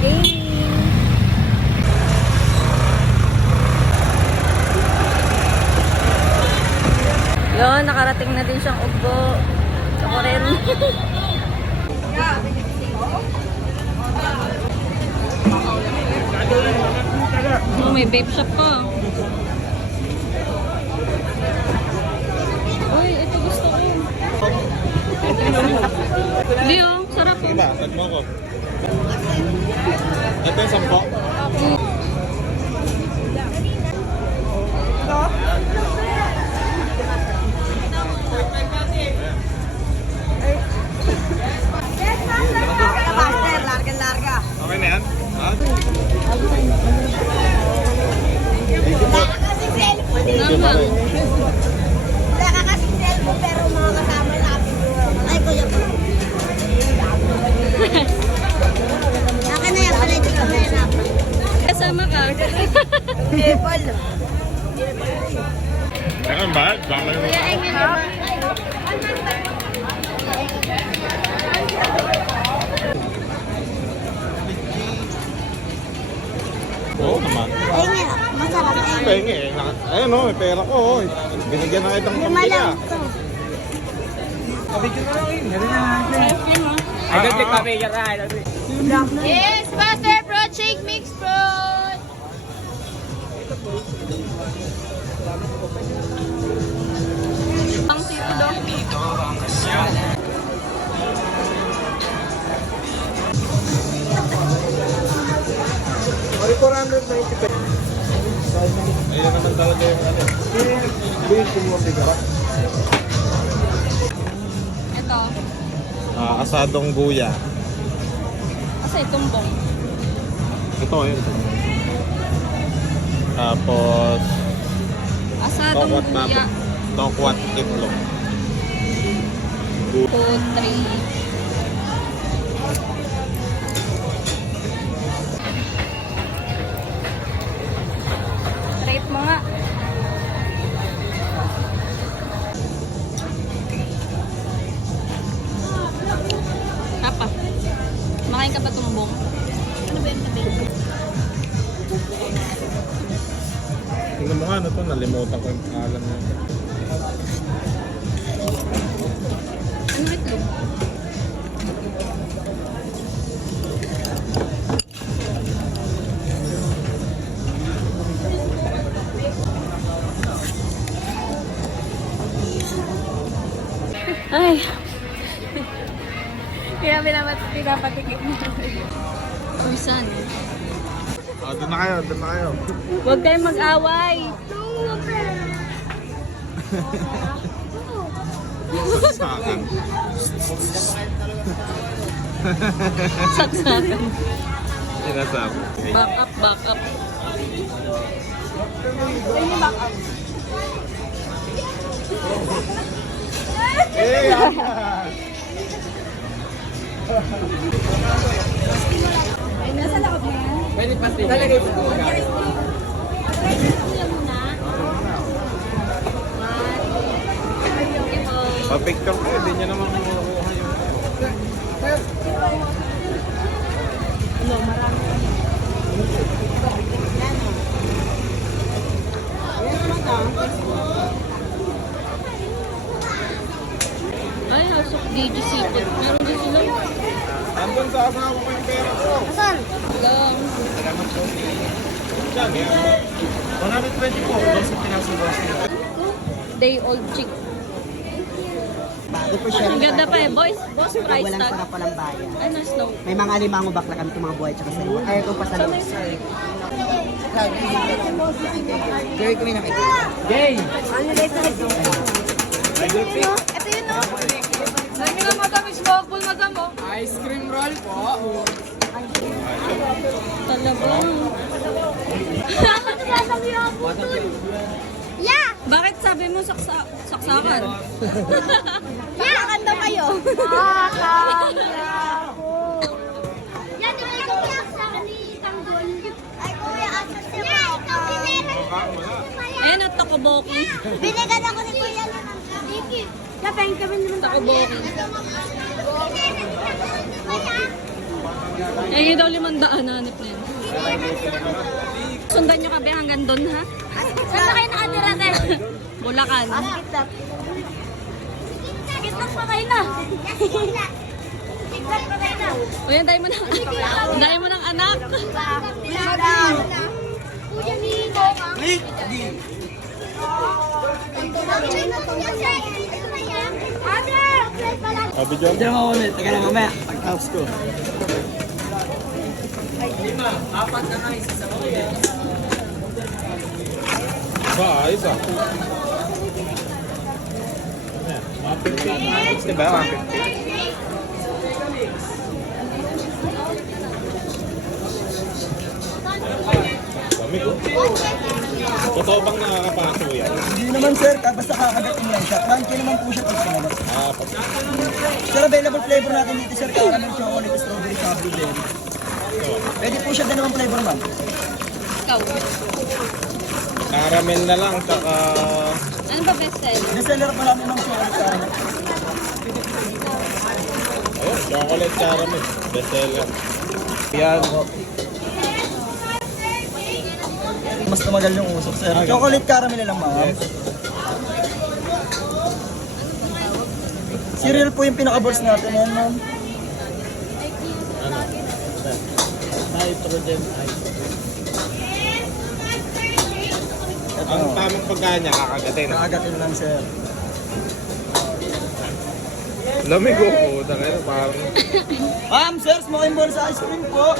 Gaming. Yun, nakarating na din siyang ugbo. Ako rin. oh, may vape shop pa. Uy, ito gusto ko. Hindi oh, sarap oh. Diba? Mo ko. Ito yung sampo. Master, Teka, bakit? Bakit? Kuya, ay nga naman. Oo naman. Ay nga, masarap eh. Pengi eh. Naka- Ayun o, may pera ko. oh. Binigyan na kitang Lima pambila. lang ito. Yes, Master Fruit Shake Mix Fruit! Ang sito daw. Ayun naman talaga yung ano. Ito. Ah, asadong guya. Kasi tumbong. Ito, yun. Tapos, Asadong tokwat buya. Tokwat itlog. 2, 3. Nalimutan ko yung alam mo. Ano itlog? Ay. Kaya pinapat pinapatikip mo. Kursan. Ah, doon na kayo, doon na kayo. Huwag kayong mag-away. Sa akin. Saksakan. Sinasabi. Okay. Back up, back up. Eh, ayan. Pa-picture kayo, hindi nyo naman makukuha yung... Ay, hasok DJ Seafood. Meron din sila. Andun sa asawa ko yung pera ko. Asan? Lang. Diyan, yan. 120 po. Doon sa niya. Day old chick. Ang ganda pa eh. Boys, boss price Walang tag. sarap pa ng bayan. Ano, snow? May mga alimango bakla kami itong mga buhay tsaka sa iyo. Ayaw ko pa sa loob. ko may. Jay! Ano na ito? Ito yun no? Sabi nga madam, smoke full madam oh. Ice cream roll po. talagang. Yeah! Bakit sabi mo saksa saksakan? Kanda kayo. Yan, di ba yung sa akin ni Tanggol? Ay, kuya, asa si Yeah, ikaw pinera. Ayan at takoboki. Binigyan ako ni kuya ng Thank you. Kapag kami naman Takoboki. Eh, daw limandaan, hanip na yun. Sundan nyo kami hanggang doon, ha? Saan na kayo nakatira, te? Bulacan. Sikitlap. Sikitlap pa kayo na. Sikitlap pa kayo na. Uy, anday mo ng anak. Mo ng anak. Kuya Nino. Click D. Sabi dyan. Diyan ako ulit. Tagal lang mamaya. Pag-house ko. Lima. Apat na nga isa sa. Ba, isa. Diba? 150? Lamig. Totoo bang ah, nakakapaso yan? Hindi naman sir, ah, basta kakagatin lang siya. Crunchy naman po siya kasi. Ah. Sir, available flavor natin dito sir, caramel chocolate, strawberry, sa blueberry. Pwede po siya din naman flavor ma'am. Ikaw caramel na lang, saka... Ano ba best seller? Bestseller pa namin ng chocolate caramel. Ayun, chocolate caramel. Bestseller. Yan. Mas tumagal yung usok sir. Chocolate caramel na lang ma'am. Cereal po yung pinaka-balls natin yan ma'am. Ano? Nitrogen ice. Ang Ito. tamang pagkain niya, kakagatin. Kakagatin lang sir. Lamig ko po. Tangina, parang... Ma'am, sir, smoking balls ice cream po.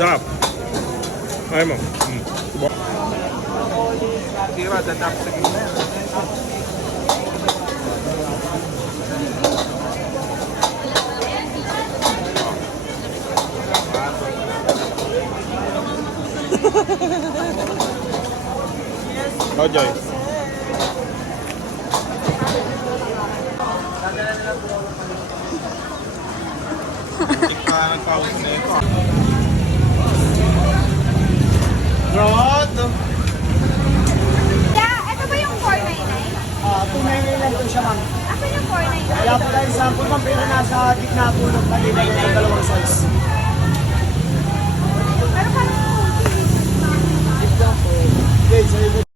Sarap. Ay mo. Mm. Tira, dadap sa gina. Oh, Joy. Rod! Yeah, ito ba yung 499? Ah, 299 lang po siya ma'am. Ako yung 499. Kaya po dahil sample ma'am, pero nasa gitna po ng kanila yung dalawang size. Pero parang Okay, so